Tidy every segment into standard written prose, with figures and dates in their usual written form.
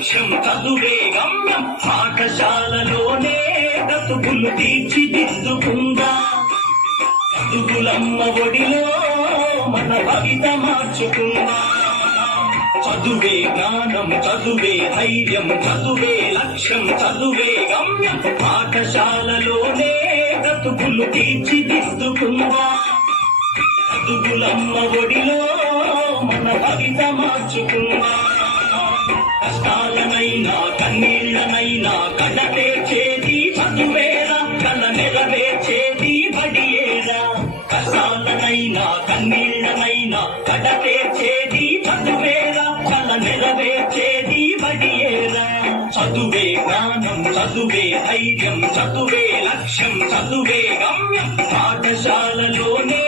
లక్ష్యం చదువే గమ్యం పాఠశాలలోనే బ్రతుకులు తీర్చిదిద్దుకుందా చదువులమ్మ ఒడిలో మన భవిత మార్చుకుందా చదువే జ్ఞానం చదువే ధైర్యం చదువే లక్ష్యం చదువే గమ్యం పాఠశాలలోనే బ్రతుకులు తీర్చిదిద్దుకుందా చదువులమ్మ ఒడిలో మన భవిత మార్చుకుందా కష్టాలనైనా కన్నీళ్లనైనా కడతేర్చేది చదువేరా కల నెరవేర్చేది బడియేరా కష్టాలనైనా కన్నీళ్లనైనా కడతేర్చేది చదువేరా కల నెరవేర్చేది బడియేరా చదువే జ్ఞానం చదువే ధైర్యం చదువే లక్ష్యం చదువే గమ్యం పాఠశాలలోనే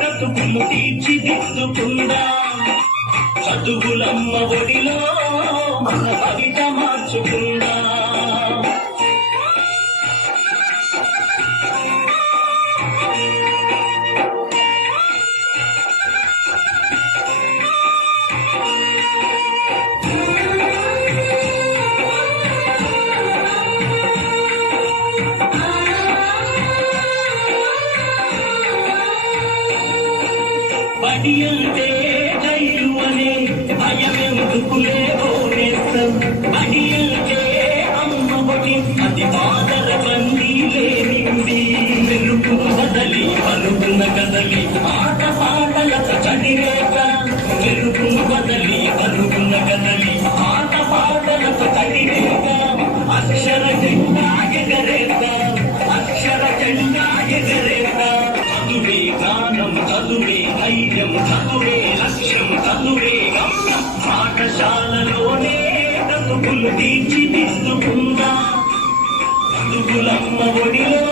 బ్రతుకులు తీర్చిదిద్దుకుందా చదువులమ్మ ఒడిలో మన భవిత మార్చుకుందా బడి అంటే జైలు అనే భయమెందుకులే ఓనేస్తాం బడి అంటే అమ్మ ఒడి అది బాధల బందీ లేనింది వెలుగు బదలి పలుగున కదలి ఆట పాటలత చదివేత వెలుగు బదలి పలుగున కదలి ఆట పాటలత చదివేత అక్షర జెండా ఎగరేత అక్షర జెండా ఎగరేత చదువే జ్ఞానం చదువే ధైర్యం చదువే లక్ష్యం చదువే గమ్యం పాఠశాలలోనే బ్రతుకులు తీర్చిదిద్దుకుందా చదువులమ్మ ఒడిలో